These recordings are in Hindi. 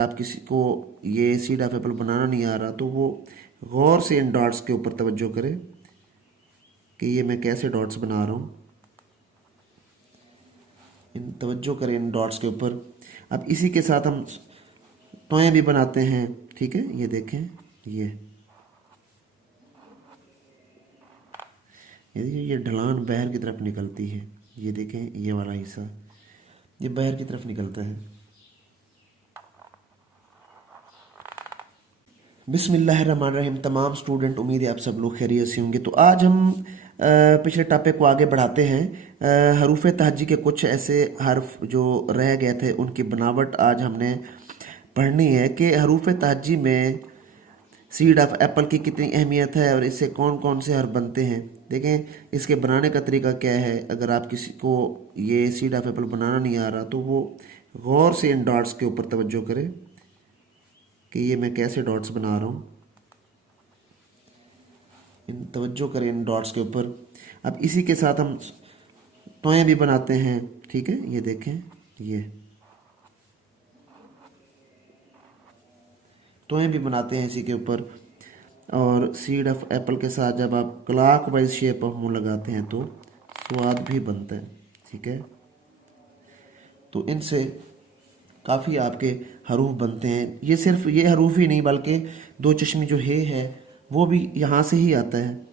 आप किसी को ये सीड ऑफ एप्पल बनाना नहीं आ रहा तो वो गौर से इन डॉट्स के ऊपर तवज्जो करें कि ये मैं कैसे डॉट्स बना रहा हूँ। इन तवज्जो करें इन डॉट्स के ऊपर। अब इसी के साथ हम टॉय भी बनाते हैं। ठीक है, ये देखें, ये ढलान बाहर की तरफ निकलती है। ये देखें, ये वाला हिस्सा ये बाहर की तरफ निकलता है। बिस्मिल्लाहिर्रहमानिर्रहीम। तमाम स्टूडेंट, उम्मीद है आप सब लोग खैरियत से होंगे। तो आज हम पिछले टॉपिक को आगे बढ़ाते हैं। हरूफ तहज्जी के कुछ ऐसे हर्फ जो रह गए थे उनकी बनावट आज हमने पढ़नी है कि हरूफ तहज्जी में सीड ऑफ एप्पल की कितनी अहमियत है और इससे कौन कौन से हर्फ बनते हैं। देखें, इसके बनाने का तरीका क्या है। अगर आप किसी को ये सीड ऑफ एप्पल बनाना नहीं आ रहा तो वो गौर से इन डॉट्स के ऊपर तवज्जो करें कि ये मैं कैसे डॉट्स बना रहा हूँ। इन तवज्जो करें इन डॉट्स के ऊपर। अब इसी के साथ हम टॉय भी बनाते हैं। ठीक है, ये देखें, ये टॉय भी बनाते हैं इसी के ऊपर। और सीड ऑफ एप्पल के साथ जब आप क्लॉक वाइज शेप ऑफ मुंह लगाते हैं तो स्वाद भी बनता है। ठीक है, तो इनसे काफ़ी आपके हरूफ बनते हैं। ये सिर्फ ये हरूफ ही नहीं बल्कि दो चश्मे जो है वो भी यहाँ से ही आता है।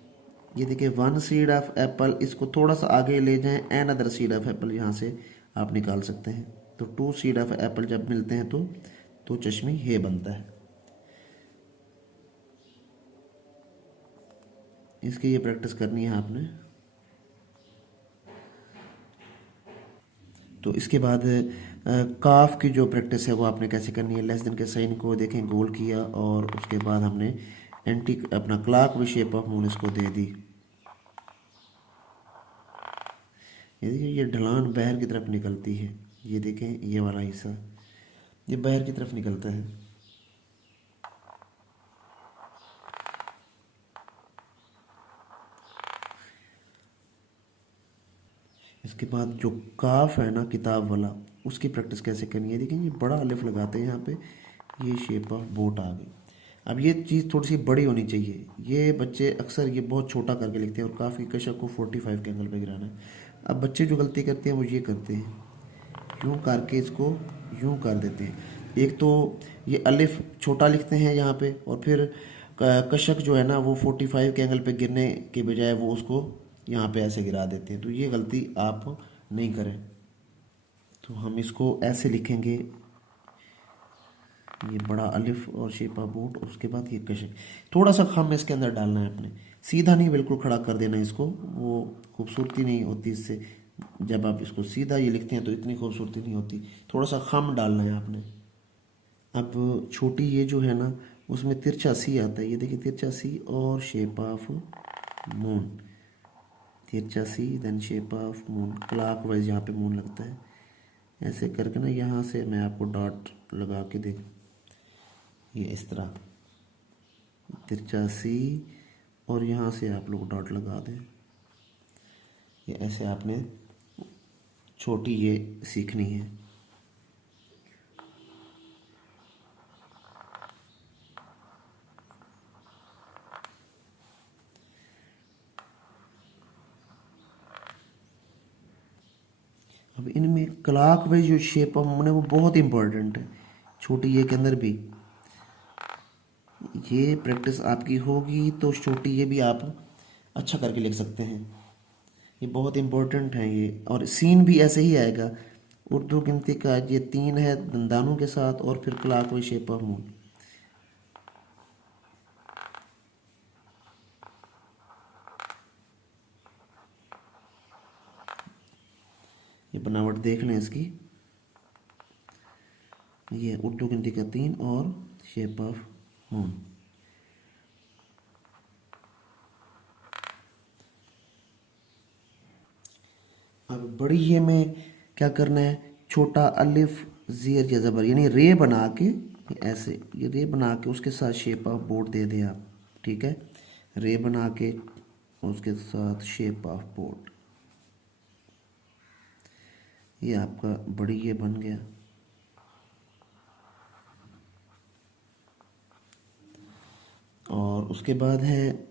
ये देखिए, वन सीड ऑफ एप्पल, इसको थोड़ा सा आगे ले जाएं, another seed of apple यहाँ से आप निकाल सकते हैं। तो टू सीड ऑफ एप्पल जब मिलते हैं तो दो चश्मे हे बनता है। इसकी ये प्रैक्टिस करनी है आपने। तो इसके बाद काफ की जो प्रैक्टिस है वो आपने कैसे करनी है। लेस देन के साइन को देखें गोल किया और उसके बाद हमने एंटी अपना clock with shape of moon इसको दे दी। ये देखिए, ये ढलान बाहर की तरफ निकलती है। ये देखें, ये वाला हिस्सा ये बाहर की तरफ निकलता है। इसके बाद जो काफ है ना किताब वाला, उसकी प्रैक्टिस कैसे करनी है। देखिए, ये बड़ा अलिफ लगाते हैं यहाँ पे, ये शेप ऑफ बोट आ गई। अब ये चीज़ थोड़ी सी बड़ी होनी चाहिए। ये बच्चे अक्सर ये बहुत छोटा करके लिखते हैं और काफ़ी कशक को 45 के एंगल पे गिराना है। अब बच्चे जो गलती करते हैं वो ये करते हैं, यूँ करके इसको यूँ कर देते हैं। एक तो ये अलिफ छोटा लिखते हैं यहाँ पे और फिर कशक जो है ना वो 45 के एंगल पे गिरने के बजाय वो उसको यहाँ पे ऐसे गिरा देते हैं। तो ये गलती आप नहीं करें। तो हम इसको ऐसे लिखेंगे, ये बड़ा अलिफ और शेपा बूट और उसके बाद ये कशक। थोड़ा सा खम इसके अंदर डालना है अपने, सीधा नहीं बिल्कुल खड़ा कर देना इसको, वो खूबसूरती नहीं होती इससे। जब आप इसको सीधा ये लिखते हैं तो इतनी खूबसूरती नहीं होती, थोड़ा सा खम डालना है आपने। अब छोटी ये जो है ना उसमें तिरछा सी आता है। ये देखिए, तिरछा सी और शेप ऑफ मून, तिरछा C then shape of moon, clockwise यहाँ पे मून लगता है। ऐसे करके ना यहाँ से मैं आपको डॉट लगा के देख, ये इस तरह तिरछा सी और यहाँ से आप लोग डॉट लगा दें। ये ऐसे आपने छोटी ये सीखनी है। अब इनमें क्लॉक वाइज जो शेप ऑफ मून है वो बहुत इंपॉर्टेंट है। छोटी ये के अंदर भी ये प्रैक्टिस आपकी होगी तो छोटी ये भी आप अच्छा करके लिख सकते हैं। ये बहुत इम्पोर्टेंट है ये, और सीन भी ऐसे ही आएगा। उर्दू गिनती का ये 3 है दंदानों के साथ और फिर क्लॉकवाइज शेप ऑफ मून। ये बनावट देख लें इसकी, ये उर्दू गिनती का 3 और शेप ऑफ मून। अब बड़ी ये में क्या करना है, छोटा अलिफ ज़ेर या ज़बर यानी रे बना के, ऐसे ये रे बना के उसके साथ शेप ऑफ बोर्ड दे दें आप। ठीक है, रे बना के उसके साथ शेप ऑफ बोर्ड, ये आपका बड़ी ये बन गया। उसके बाद है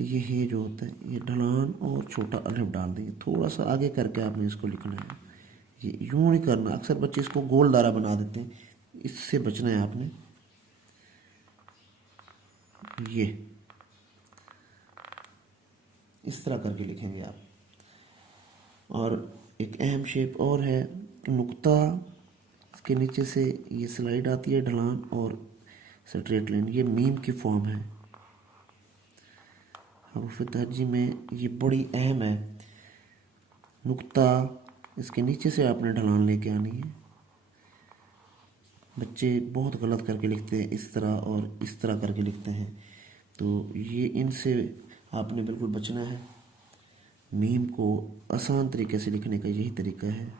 ये जो होता है ये ढलान और छोटा अलिफ डाल देंगे, थोड़ा सा आगे करके आपने इसको लिखना है। ये यूँ नहीं करना, अक्सर बच्चे इसको गोल दायरा बना देते हैं, इससे बचना है आपने। ये इस तरह करके लिखेंगे आप। और एक अहम शेप और है नुक्ता, इसके नीचे से ये स्लाइड आती है ढलान और स्ट्रेट लाइन, ये मीम की फॉर्म है। हरूफ तहज्जी में ये बड़ी अहम है। नुक्ता, इसके नीचे से आपने ढलान लेके आनी है। बच्चे बहुत गलत करके लिखते हैं, इस तरह और इस तरह करके लिखते हैं, तो ये इनसे आपने बिल्कुल बचना है। मीम को आसान तरीके से लिखने का यही तरीका है।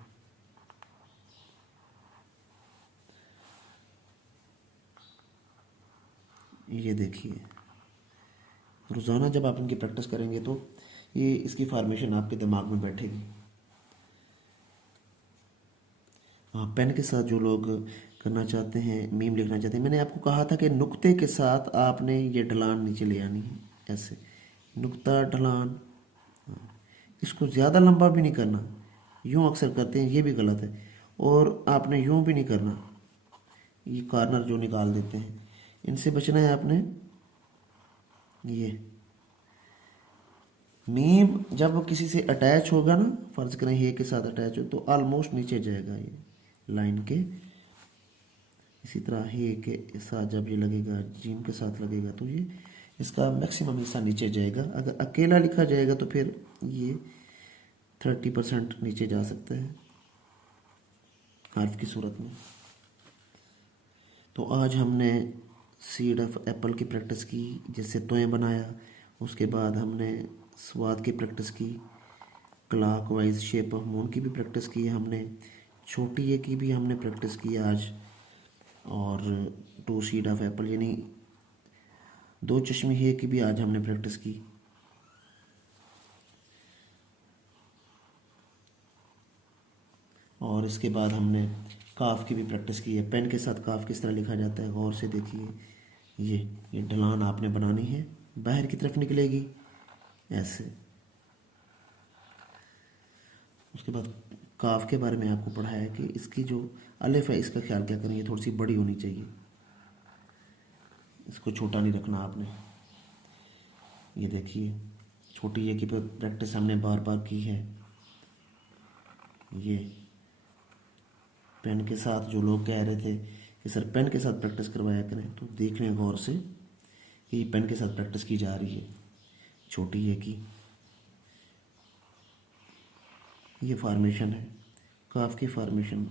ये देखिए, रोज़ाना जब आप इनकी प्रैक्टिस करेंगे तो ये इसकी फॉर्मेशन आपके दिमाग में बैठेगी। हाँ, पेन के साथ जो लोग करना चाहते हैं, मीम लिखना चाहते हैं, मैंने आपको कहा था कि नुक्ते के साथ आपने ये ढलान नीचे ले आनी है, ऐसे नुक्ता ढलान। इसको ज़्यादा लंबा भी नहीं करना, यूँ अक्सर करते हैं, ये भी गलत है। और आपने यूँ भी नहीं करना, ये कॉर्नर जो निकाल देते हैं, इनसे बचना है आपने। ये मीम जब किसी से अटैच होगा ना, फर्ज करें ये के साथ अटैच हो, तो ऑलमोस्ट नीचे जाएगा ये लाइन के। इसी तरह हे के साथ जब ये लगेगा, जीम के साथ लगेगा, तो ये इसका मैक्सिमम हिस्सा नीचे जाएगा। अगर अकेला लिखा जाएगा तो फिर ये 30% नीचे जा सकता है हर्फ की सूरत में। तो आज हमने सीड ऑफ एप्पल की प्रैक्टिस की, जिससे तोय बनाया। उसके बाद हमने स्वाद की प्रैक्टिस की, clock wise shape of moon की भी प्रैक्टिस की हमने, छोटी ए की भी हमने प्रैक्टिस की आज, और टू सीड ऑफ एप्पल यानी दो चश्मे हे की भी आज हमने प्रैक्टिस की। और इसके बाद हमने काफ की भी प्रैक्टिस की है। पेन के साथ काफ किस तरह लिखा जाता है गौर से देखिए। ये ढलान आपने बनानी है, बाहर की तरफ निकलेगी ऐसे। उसके बाद काफ के बारे में आपको पढ़ाया है कि इसकी जो अलिफ है इसका ख्याल क्या करें, ये थोड़ी सी बड़ी होनी चाहिए, इसको छोटा नहीं रखना आपने। ये देखिए, छोटी ये की प्रैक्टिस हमने बार बार की है। ये पेन के साथ जो लोग कह रहे थे कि सर पेन के साथ प्रैक्टिस करवाया करें, तो देख लें गौर से कि पेन के साथ प्रैक्टिस की जा रही है। छोटी ये की ये फार्मेशन है, काफ की फार्मेशन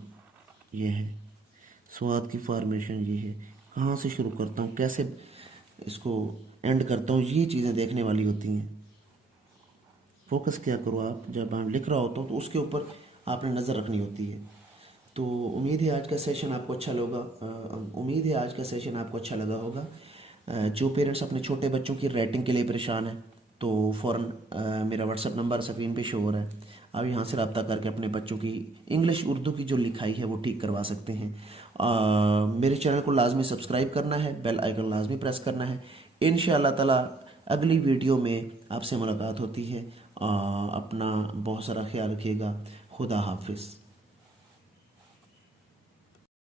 ये है, स्वाद की फार्मेशन ये है। कहाँ से शुरू करता हूँ, कैसे इसको एंड करता हूँ, ये चीज़ें देखने वाली होती हैं। फोकस क्या करो आप, जब हम लिख रहा होता हूँ तो उसके ऊपर आपने नज़र रखनी होती है। तो उम्मीद है आज का सेशन आपको अच्छा लगा होगा। जो पेरेंट्स अपने छोटे बच्चों की राइटिंग के लिए परेशान हैं, तो फ़ौरन मेरा व्हाट्सअप नंबर स्क्रीन पे शो हो रहा है, आप यहाँ से रब्ता करके अपने बच्चों की इंग्लिश उर्दू की जो लिखाई है वो ठीक करवा सकते हैं। मेरे चैनल को लाजमी सब्सक्राइब करना है, बेल आइकन लाजमी प्रेस करना है। इंशाअल्लाह ताला अगली वीडियो में आपसे मुलाकात होती है। अपना बहुत सारा ख्याल रखिएगा। खुदा हाफिज़।